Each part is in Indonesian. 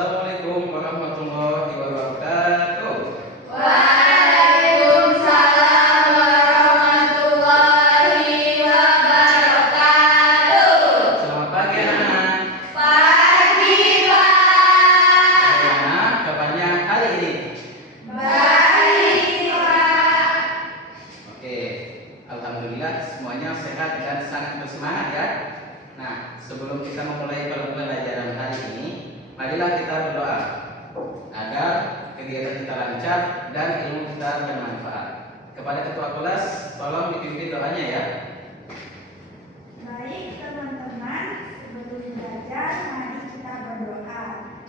Assalamualaikum warahmatullahi wabarakatuh. Waalaikumsalam warahmatullahi wabarakatuh. Selamat pagi anak-anak. Pagi, Pak. Bagaimana kabarnya hari ini? Baik, Pak. Oke, alhamdulillah semuanya sehat dan sangat bersemangat ya. Nah, sebelum kita memulai pembelajaran hari ini, marilah kita berdoa agar kegiatan kita lancar dan ilmu kita bermanfaat. Kepada ketua kelas, tolong dipimpin doanya ya. Baik teman-teman, sebelum belajar mari kita berdoa.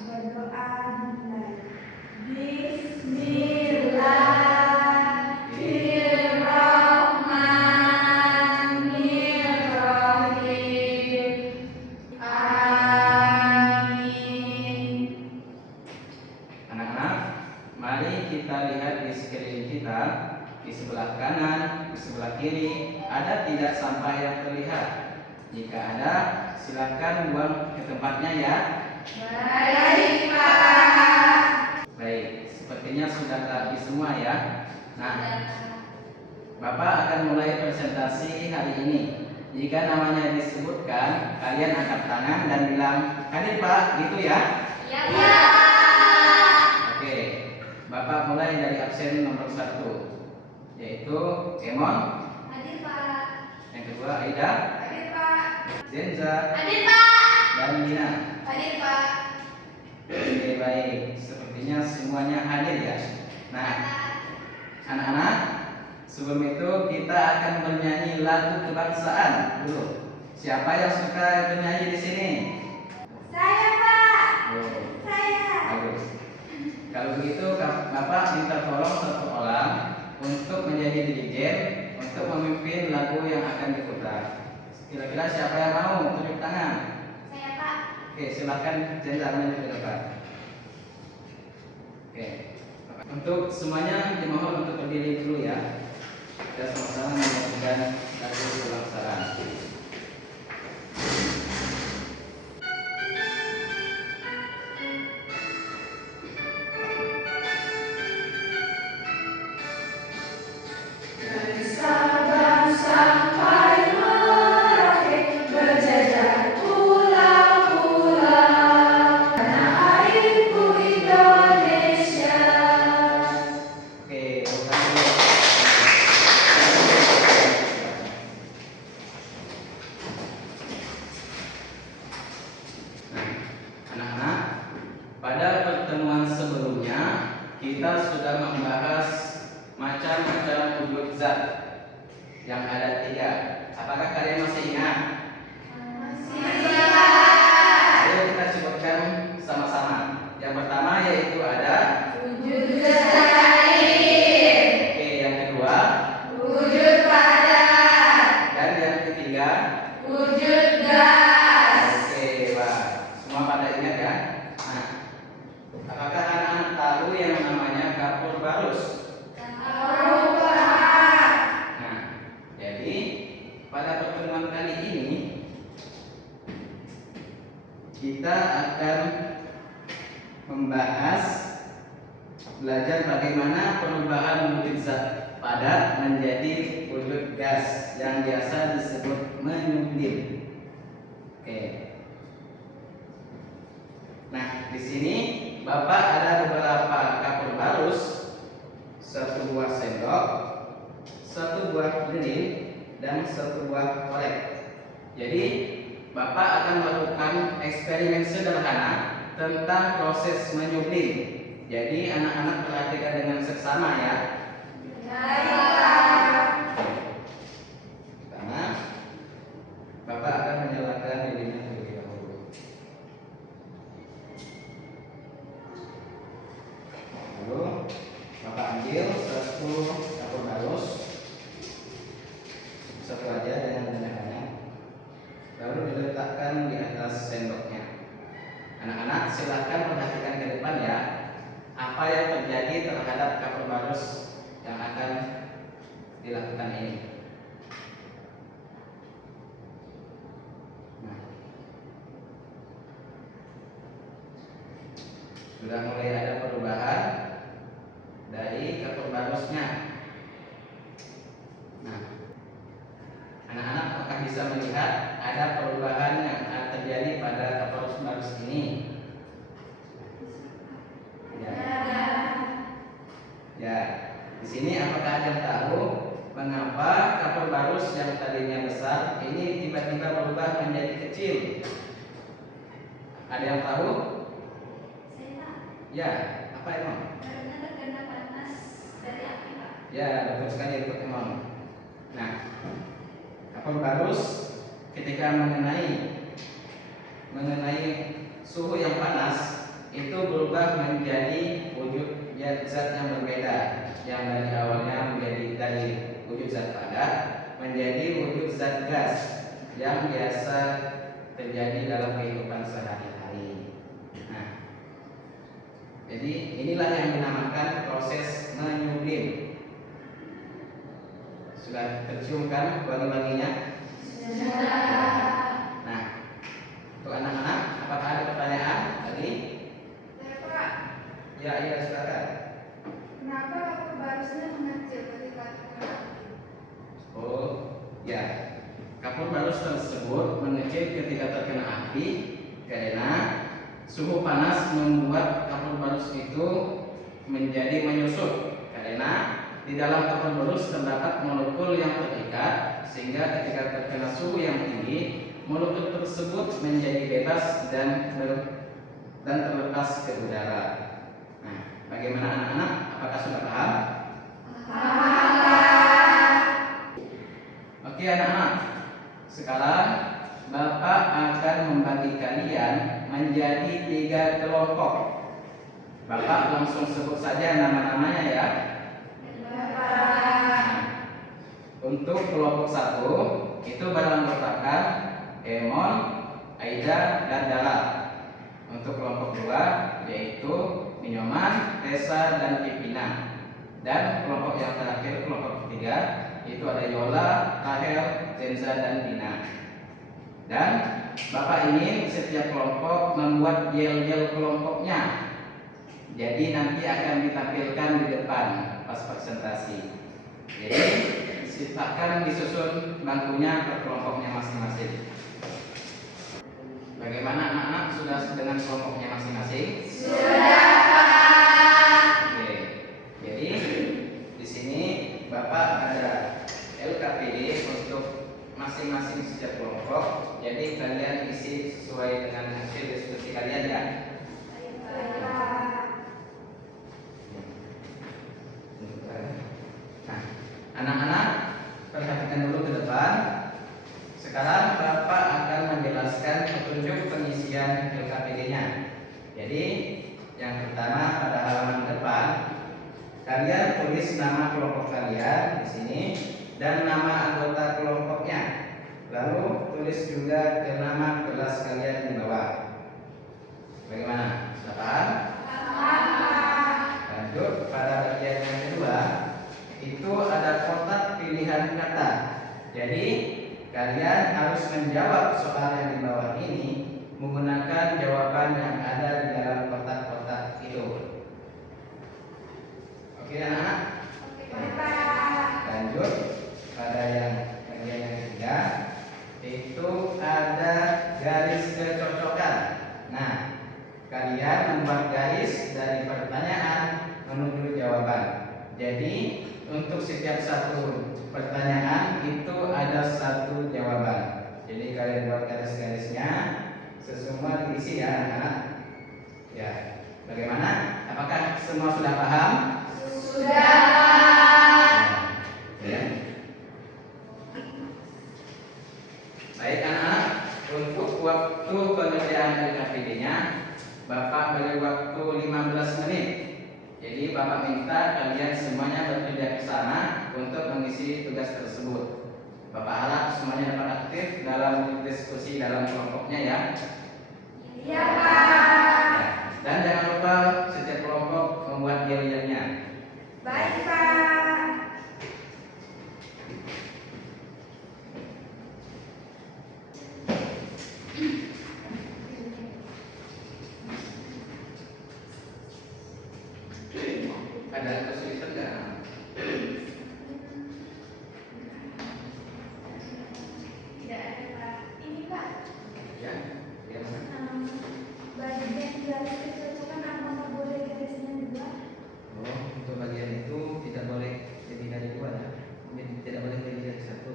Berdoa dimulai. Bismillahirrahmanirrahim. Amin. Anak-anak, mari kita lihat di sekeliling kita, di sebelah kanan, di sebelah kiri, ada tidak sampah yang terlihat? Jika ada, silakan buang ke tempatnya ya. Baik, Pak. Baik, sepertinya sudah rapi semua ya. Nah, Bapak akan mulai presentasi hari ini. Jika namanya disebutkan, kalian angkat tangan dan bilang, "Hadir Pak," gitu ya. Ya, Oke, Bapak mulai dari absen nomor 1, yaitu Emon. Hadir, Pak. Yang kedua Aida, Hadir, Pak. Zenza, Hadir, Pak. dan Mina. Hadir, Pak. Oke, baik. Sepertinya semuanya hadir ya. Nah, anak-anak, sebelum itu kita akan bernyanyi lagu kebangsaan dulu. Siapa yang suka bernyanyi di sini? Saya, Pak. Oh, Saya. bagus. Kalau begitu, Bapak minta tolong satu orang untuk menjadi dirijen untuk memimpin lagu yang akan diputar. Kira-kira siapa yang mau? Tunjuk tangan. Saya, Pak. Oke, silakan Jenderal maju ke depan. Oke, untuk semuanya dimohon untuk berdiri dulu ya. Kita sama-sama menyanyikan lagu kebangsaan. Bangsa-bangsa sampai Merauke berjajar pulau-pulau tanah airku Indonesia. Oke, bukan dulu. Nah, anak-anak, pada pertemuan sebelumnya kita sudah membahas macam-macam wujud zat yang ada 3. Apakah kalian masih ingat? Ayo kita sebutkan sama-sama. Yang pertama yaitu ada. Wujud air, Oke, yang kedua. wujud padat, Dan yang ketiga. wujud gas. Oke, wah, semua pada ingat ya. Nah, apakah anak-anak tahu yang namanya kapur barus? Tahu, Pak. Nah, jadi pada pertemuan kali ini kita akan membahas belajar bagaimana perubahan wujud zat padat menjadi wujud gas yang biasa disebut menyublim. Oke. Nah, di sini Bapak ada beberapa kapur barus, 1 buah sendok, 1 buah lilin, dan 1 buah korek. Jadi Bapak akan melakukan eksperimen sederhana tentang proses menyublim. Jadi anak-anak perhatikan dengan seksama ya. Baik, Pak. Pertama, Bapak akan menyalakan lilinnya terlebih dahulu. Lalu Bapak ambil 1 kapur barus, 1 aja dengan banyak-banyak, lalu diletakkan di atas sendoknya. Anak-anak silahkan perhatikan ke depan ya. Apa yang terjadi terhadap kapur barus yang akan dilakukan ini? Nah, Sudah mulai ada perubahan dari kapur barusnya. Nah, anak-anak apakah bisa melihat ada perubahan yang terjadi pada kapur barus ini? Ya, di sini apakah ada yang tahu mengapa kapur barus yang tadinya besar ini tiba-tiba berubah menjadi kecil? Ada yang tahu? Ya, apa emang? Karena terkena panas dari api, Pak. Ya, betul sekali Pak Imam. Nah, kapur barus ketika mengenai suhu yang panas itu berubah menjadi wujud zat yang berbeda, yang dari awalnya menjadi dari wujud zat padat menjadi wujud zat gas yang biasa terjadi dalam kehidupan sehari-hari. Nah, jadi inilah yang dinamakan proses menyublim. Sudah tercium kan wangi-wanginya? Nah, untuk anak-anak, apakah ada pertanyaan lagi? Ya, silakan. Kenapa kapur barusnya mengecil ketika terkena api? Oh, ya. Kapur barus tersebut mengecil ketika terkena api karena suhu panas membuat kapur barus itu menjadi menyusut. Karena di dalam kapur barus terdapat molekul yang terikat sehingga ketika terkena suhu yang tinggi, molekul tersebut menjadi bebas dan terlepas ke udara. Nah, bagaimana anak-anak? Apakah sudah paham? Oke anak-anak, sekarang Bapak akan membagi kalian menjadi 3 kelompok. Bapak langsung sebut saja nama-namanya ya. Untuk kelompok 1 itu beranggotakan Emon, Aida, dan Dara. Untuk kelompok 2 yaitu Minyoman, Tessa, dan Pipina. Dan kelompok yang terakhir, kelompok ketiga, itu ada Yola, Rahel, Zenza, dan Dina. Dan Bapak ingin setiap kelompok membuat yel-yel kelompoknya. Jadi nanti akan ditampilkan di depan pas presentasi. Jadi silakan disusun bangkunya per kelompoknya masing-masing. Bagaimana anak-anak, sudah dengan kelompoknya masing-masing? Sudah. Oke. Jadi di sini Bapak ada LKPD untuk masing-masing setiap kelompok. Jadi kalian isi sesuai dengan hasil diskusi kalian ya. Nah, anak-anak perhatikan dulu ke depan. Sekarang Bapak akan menjelaskan petunjuk pengisian LKPD-nya. Jadi yang pertama pada halaman depan kalian tulis nama kelompok kalian di sini dan nama anggota kelompoknya. Lalu tulis juga ke nama kelas kalian di bawah. Bagaimana? Sudah paham? Lanjut pada bagian yang kedua, itu ada kotak pilihan kata. Jadi kalian harus menjawab soal yang di bawah ini menggunakan jawaban yang ada di dalam kotak-kotak itu. Oke anak-anak? Lanjut pada yang bagian yang ketiga, itu ada garis kecocokan. Nah, kalian membuat garis dari pertanyaan menuju jawaban. Jadi untuk setiap satu pertanyaan itu ada satu jawaban. Jadi kalian buat garis-garisnya, semua diisi ya anak-anak. Ya, bagaimana? Apakah semua sudah paham? Sudah. Ya. Baik anak-anak, untuk waktu pengerjaan LKPD-nya Bapak beri waktu 15 menit. Jadi Bapak minta kalian semuanya bekerja ke sana untuk mengisi tugas tersebut. Bapak harap semuanya dapat aktif dalam diskusi dalam kelompoknya ya. Iya, Pak. Dan jangan lupa setiap kelompok membuat yel-yelnya. Baik, Pak. Ada kesulitan nggak? Tidak ada Pak. Ini Pak, Ya, ya mana? bagian garis kecocokan apakah boleh garisnya dua? Oh, untuk bagian itu tidak boleh lebih dari dua ya. Tidak boleh lebih dari satu.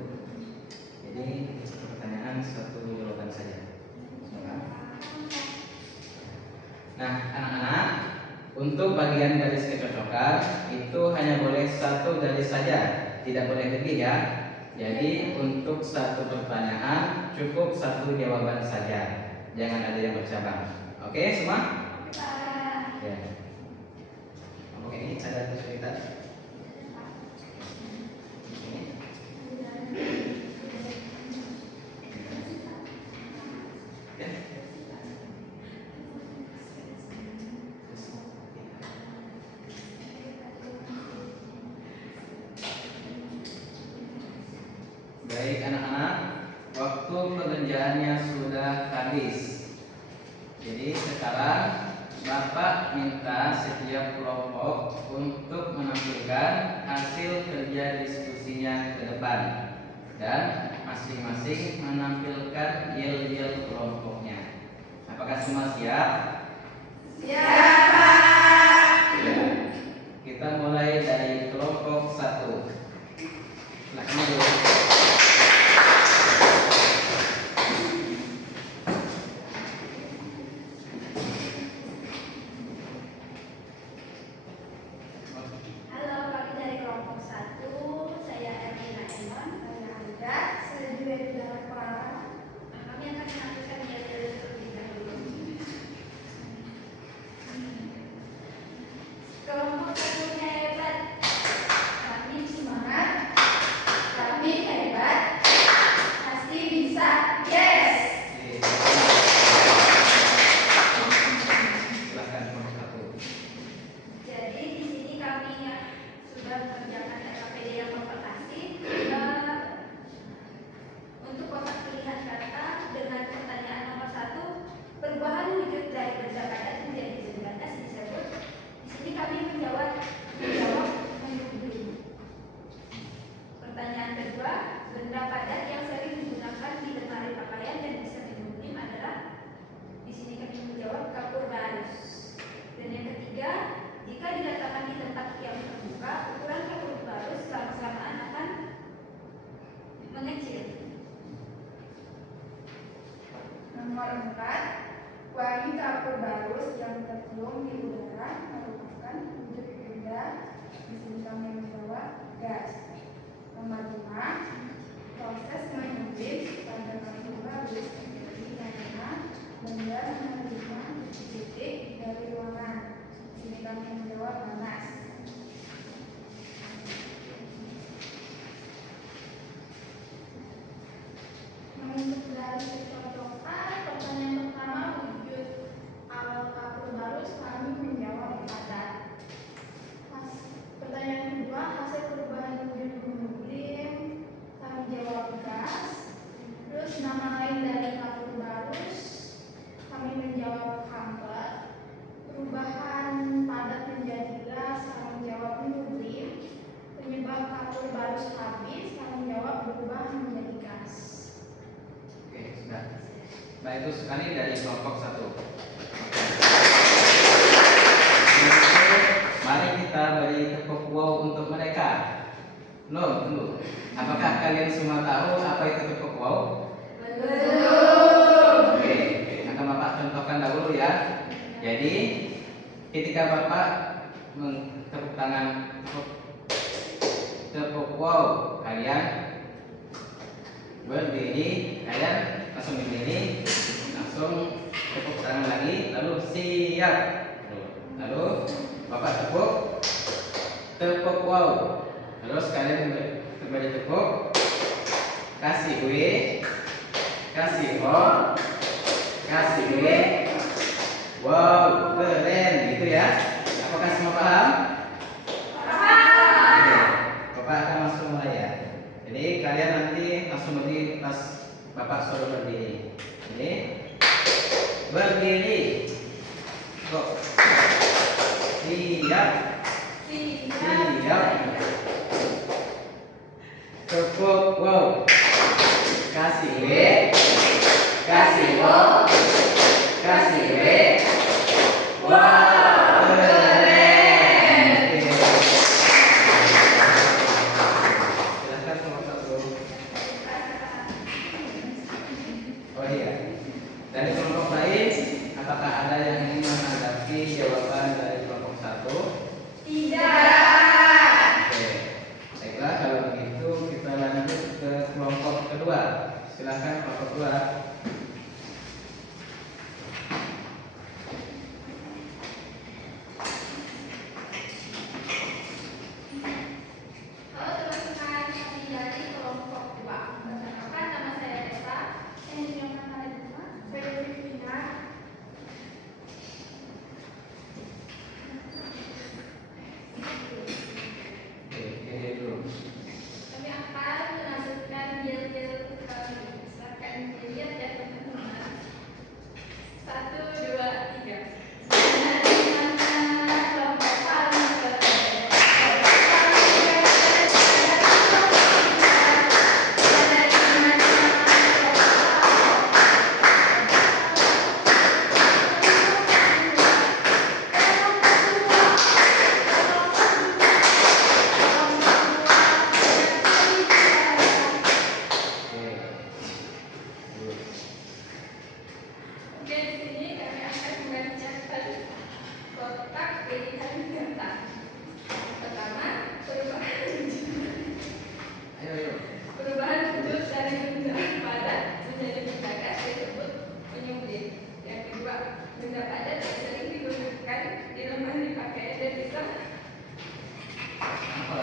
Jadi pertanyaan satu jawaban saja. Nah, anak-anak, untuk bagian garis kecocokan itu hanya boleh satu garis saja, tidak boleh lebih ya. Jadi untuk satu pertanyaan cukup satu jawaban saja, jangan ada yang bercabang. Oke semua? Pak. Ya. Oke, ini ada kesulitan. Ini. Ya. Baik anak-anak, waktu pengerjaannya sudah habis. Jadi sekarang Bapak minta setiap kelompok untuk menampilkan hasil kerja diskusinya ke depan dan masing-masing menampilkan yel-yel kelompoknya. Apakah semua siap? Siap. Ya. Kita mulai dari kelompok 1. Silakan dulu. Halo, kami dari kelompok 1. Saya Erlina Emon. Saya Aida, saya juga di dalam Clara. Kami akan menampilkan yel-yel terlebih dahulu. Kelompok 1 hebat. Kami semangat. Kami hebat. Pasti bisa. Yes. Silakan kelompok 1. Jadi di sini kami sudah mengerjakan RKPD yang Bapak kasih. Untuk kotak pilihan kata dengan pertanyaan nomor 1, perubahan wujud dari benda padat menjadi benda gas disebut. Di sini kami menjawab menyublim. Pertanyaan kedua, benda padat yang sering digunakan di lemari pakaian dan bisa menyublim adalah. Di sini kami menjawab kapur barus. Dan yang ketiga, jika diletakkan di tempat yang terbuka, ukuran kapur barus selama-lamaan akan mengecil. Nomor 4, wangi kapur barus yang tercium di udara merupakan wujud benda. Di sini kami menjawab gas. Nomor 5, proses menyublim pada kapur barus terjadi karena benda menerima titik dari ruangan. Di sini kami menjawab panas. Untuk garis kecocokan, pertanyaan pertama wujud awal kapur barus kami menjawab padat. Pertanyaan kedua, hasil perubahan wujud menyublim kami jawab gas. Terus nama lain dari kapur barus kami menjawab hamper. Perubahan padat menjadi gas kami jawab menyublim. Penyebab kapur barus habis kami jawab berubah menjadi gas. Oke, sudah. Baik, itu sekali dari kelompok 1. Mari kita beri tepuk wow untuk mereka. Belum, tunggu. Apakah kalian semua tahu apa itu tepuk wow? Belum. Oke, maka Bapak contohkan dahulu ya. Jadi, ketika Bapak tepuk tangan, tepuk wow, kalian berdiri, kalian langsung berdiri, langsung tepuk tangan lagi, lalu siap. Lalu Bapak tepuk wow. Terus kalian kembali tepuk, kasih W, kasih O, kasih W. Wow, keren gitu ya. Apakah semua paham? Oke, Bapak akan langsung mulai ya. Jadi kalian nanti langsung berdiri pas Bapak suruh berdiri. Jadi berdiri. Go. Siap. Siap. Tepuk wow. Kasih W, kasih O, kasih W. Wow, keren. Oke. Silakan nomor 1. Oh iya. Dari kelompok lain, apakah ada yang ingin menanggapi jawaban dari kelompok 1? Tidak. Oke. Baiklah, kalau begitu kita lanjut ke kelompok kedua. Silakan kelompok 2. Halo teman-teman, kami dari kelompok 2. Perkenalkan, nama saya Esa. Saya Juliana Kaledima. Saya Vivina. Oke, ini dulu. Kami akan menampilkan gel-gel kami. Silakan dilihat ya teman-teman. 1, 2, 3. Kelompok paling Oke, di sini kami akan membacakan kotak pilihan kata. Pertama, Ayo, ayo. perubahan wujud dari benda padat menjadi benda gas disebut menyublim. Yang kedua, benda padat yang sering digunakan di lemari pakaian dan bisa. Apa?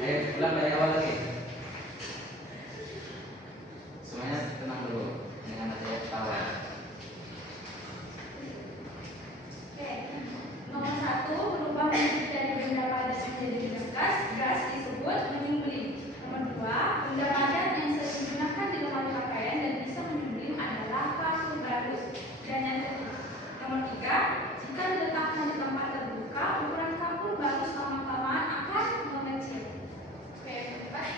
Ayo, ulang dari awal lagi. Semuanya tenang dulu. Jangan ada yang ketawa. Oke, nomor 1, berubah wujud dari benda padat menjadi benda gas disebut menyublim. Nomor 2, benda padat yang sering digunakan di lemari pakaian dan bisa menyublim adalah kapur barus. Dan yang ketiga, nomor 3, jika diletakkan di tempat terbuka, ukuran kapur barus lama-kelamaan akan mengecil. Oke, yang keempat,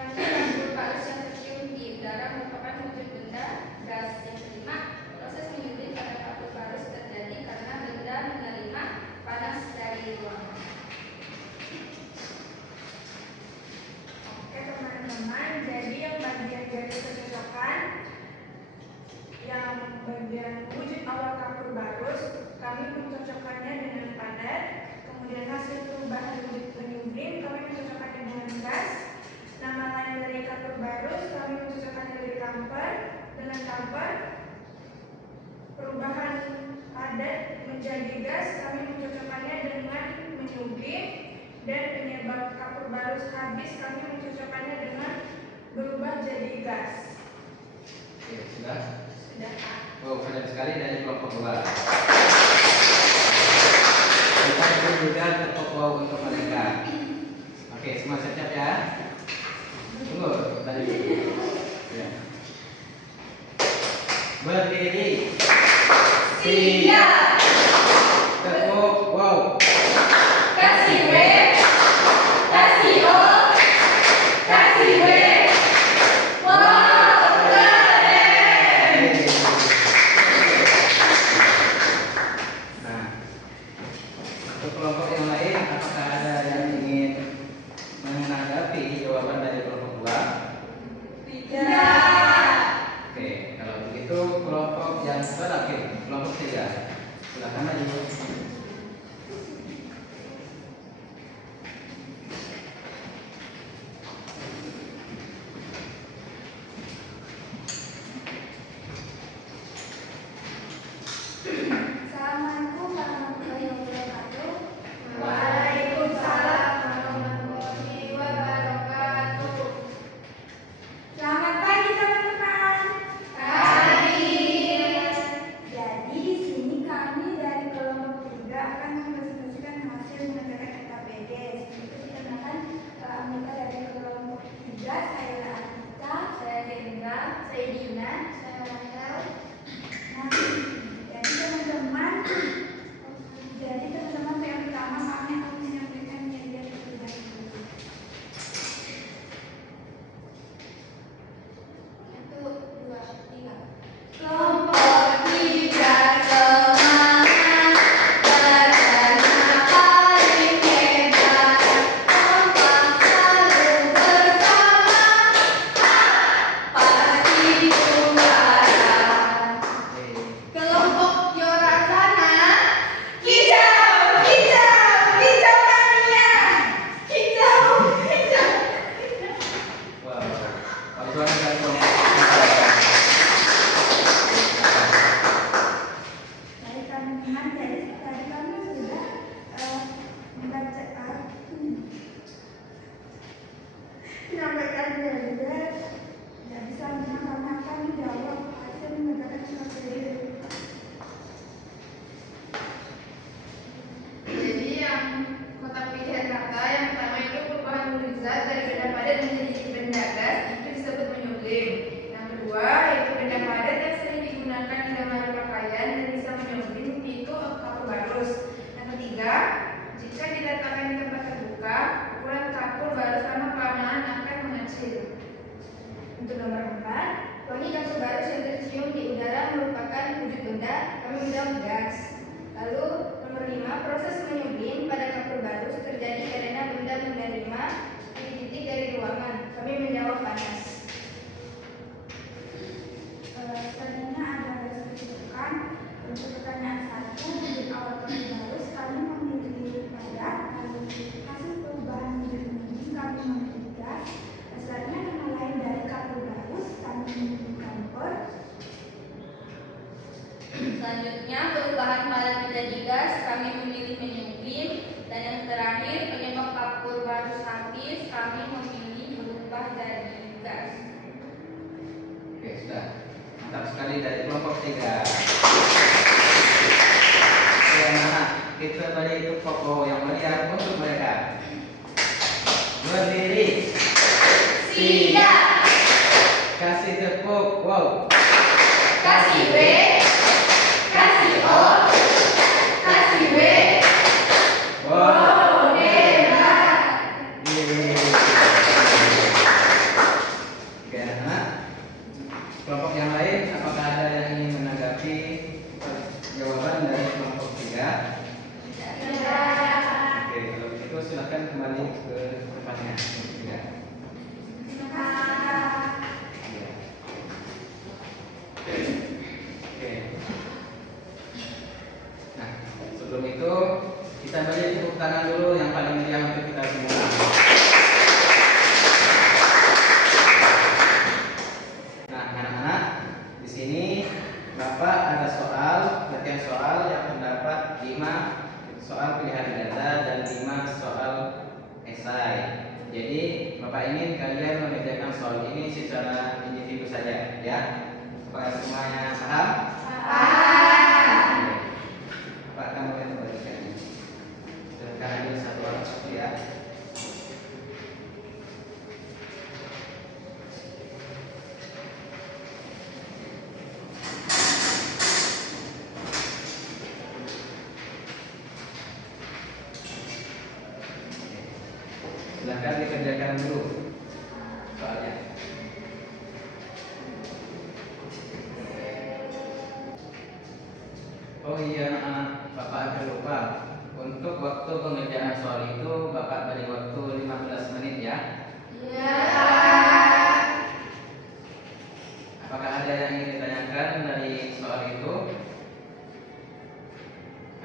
warna kapur barus yang tercium di udara merupakan wujud benda gas. Yang kelima, proses menyublim pada kapur barus terjadi karena benda menerima panas dari ruangan. Oke teman-teman, jadi yang bagian dari kecocokan, yang bagian wujud awal kapur barus, kami mencocokkannya dengan padat. Kemudian hasil perubahan wujud menyublim, kami mencocokkannya dengan gas. Nama lain dari kapur barus, kami mencocokkannya dari kamper. Dengan kamper, perubahan padat menjadi gas, kami mencocokkannya dengan menyublim. Dan penyebab kapur barus habis, kami mencocokkannya dengan berubah jadi gas. Oke, sudah. Sudah, Pak. Oh, keren sekali dari kelompok 2. Kita beri juga tepuk wow untuk mereka. Oke, semua siap-siap ya. Tunggu, tadi. Ya. Berdiri. Siap. Tepuk wow. Kasih W, kasih O, kasih W. Wow, keren. Nah, untuk kelompok yang lain, apakah ada yang ingin menanggapi jawaban dari kelompok 2? Tidak. Oke, kalau begitu kelompok yang terakhir, kelompok 3. Silakan maju. Assalamualaikum warahmatullahi wabarakatuh. Waalaikumsalam warahmatullahi wabarakatuh. Selamat pagi teman-teman. Pagi. Jadi di sini kami dari kelompok tadi kami sudah membaca menyampaikan juga tidak bisa karena kami jawab hasil menegakkan materi. Jadi yang kotak pilihan kata yang pertama itu perubahan unit zat dari benda padat menjadi benda gas itu disebut menyublim. Yang kedua yaitu benda padat yang sering digunakan di lemari pakaian dan bisa menyublim itu kapur barus. Yang ketiga, jika diletakkan di tempat terbuka, ukuran kapur barus lama kelamaan akan mengecil. Untuk nomor 4, wangi kapur barus yang tercium di udara merupakan wujud benda, kami bilang gas. Lalu nomor 5, proses menyublim pada kapur barus terjadi karena benda menerima titik dari ruangan, kami menjawab panas. Selanjutnya ada disebutkan untuk pertanyaan 1 wujud awal kapur barus kami memilih padat, lalu hasil perubahan wujud ini kami memilih gas. Selanjutnya nama lain dari kapur barus kami memilih kamper. Selanjutnya perubahan padat menjadi gas, kami memilih menyublim. Dan yang terakhir penyebab kapur barus habis, kami memilih berubah jadi gas. Oke, sudah. Mantap sekali dari kelompok 3. Oke, anak-anak, kita tadi itu foto yang meriah untuk mereka. Berdiri. Siap. Kasih tepuk. Wow. Kasih W, kasih O, kasih W. Wow. Hebat. Oke, anak-anak. Kelompok yang lain, apakah ada yang ingin menanggapi jawaban dari kelompok 3? Oke, kalau begitu silakan kembali ke tempatnya. Ya. Oke. Nah, sebelum itu kita beri tepuk tangan dulu yang paling meriah untuk kita semua. Nah, anak-anak, di sini Bapak ada latihan soal yang terdapat 5 soal pilihan ganda dan 5 soal esai. Jadi Bapak ingin kalian mengerjakan soal ini secara individu saja, ya. Apakah semuanya paham? Paham. Pak akan mulai membagikannya. Silakan ambil satu orang satu ya. Silakan dikerjakan dulu soalnya. Oh iya, anak-anak, Bapak agak lupa. Untuk waktu pengerjaan soal itu Bapak beri waktu 15 menit ya. Ya. Apakah ada yang ingin ditanyakan dari soal itu?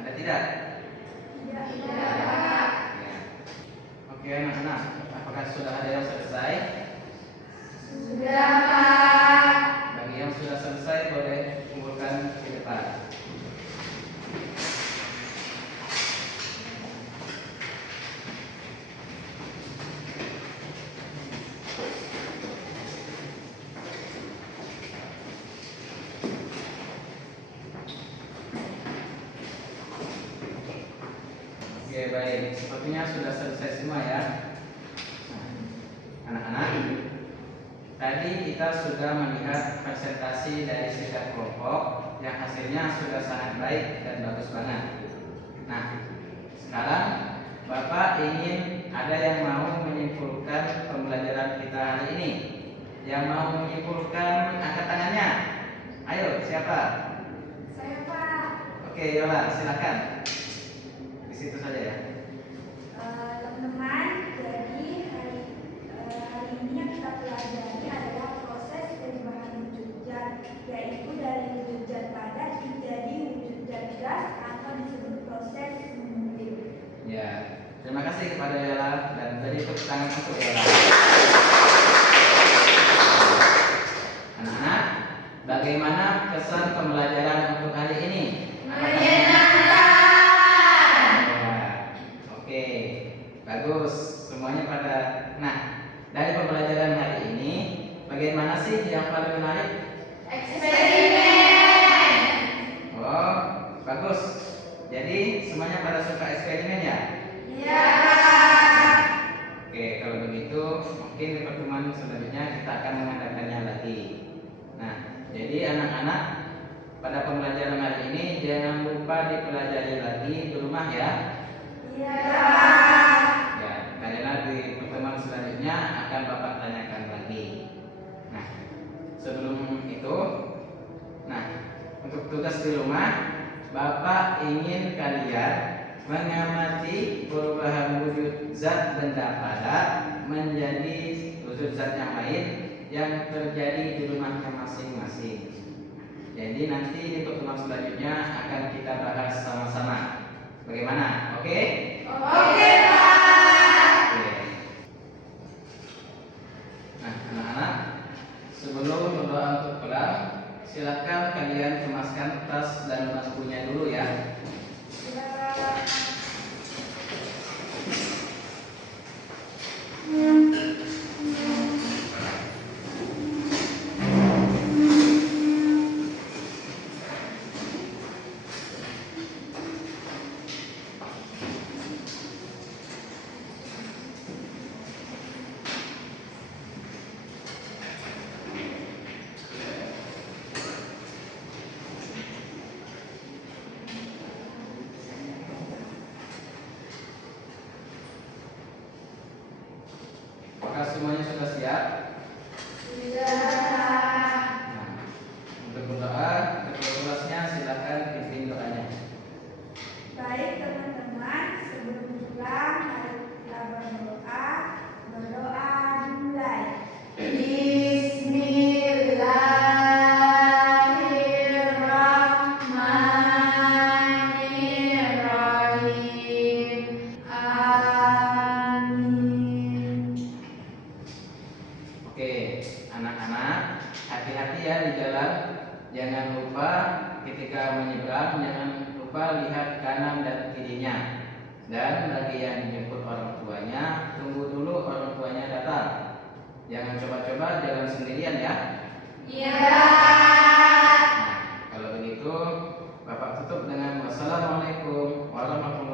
Ada tidak? Ya. Oke, anak-anak, apakah sudah ada yang selesai? Sudah, Pak. Bagi yang sudah selesai boleh kumpulkan di depan. Oke, baik. Sepertinya sudah selesai semua ya. Anak-anak, tadi kita sudah melihat presentasi dari setiap kelompok yang hasilnya sudah sangat baik dan bagus banget. Nah, sekarang Bapak ingin ada yang mau menyimpulkan pembelajaran kita hari ini. Yang mau menyimpulkan angkat tangannya. Ayo, siapa? Saya Pak. Oke, Yola, silakan. Di situ saja ya. Teman-teman, jadi hari ini yang kita pelajari adalah proses perubahan wujud zat, yaitu dari wujud zat padat menjadi wujud zat gas atau disebut proses menyublim. Ya, terima kasih kepada Yola dan beri tepuk tangan untuk Yola. Anak-anak, bagaimana kesan pembelajaran untuk hari ini? Menyenangkan. Jadi semuanya pada suka eksperimen ya? Iya. Oke, kalau begitu mungkin di pertemuan selanjutnya kita akan mengadakannya lagi. Nah, jadi anak-anak pada pembelajaran hari ini jangan lupa dipelajari lagi di rumah ya. Iya. Ya, karena di pertemuan selanjutnya akan Bapak tanyakan lagi. Nah, sebelum itu, untuk tugas di rumah, Bapak ingin kalian mengamati perubahan wujud zat benda padat menjadi wujud zat yang lain yang terjadi di rumahnya masing-masing. Jadi nanti di pertemuan selanjutnya akan kita bahas sama-sama. Bagaimana? Oke? Oke, Pak. Oke. Nah, anak-anak, sebelum berdoa untuk pulang, silakan kalian kemaskan tas dan bangkunya dulu ya. Apakah semuanya sudah siap? Nah, untuk berdoa, ketua kelasnya silakan pimpin doanya. Baik teman-teman, sebelum pulang mari kita berdoa. Berdoa dimulai. Bismillahirrahmanirrahim. Amin. Oke, anak-anak, hati-hati ya di jalan. Jangan lupa ketika menyeberang, jangan lupa lihat kanan dan kirinya. Dan bagi yang dijemput orang tuanya, tunggu dulu orang tuanya datang. Jangan coba-coba jalan sendirian ya. Iya. Nah, kalau begitu, Bapak tutup dengan wassalamualaikum warahmatullahi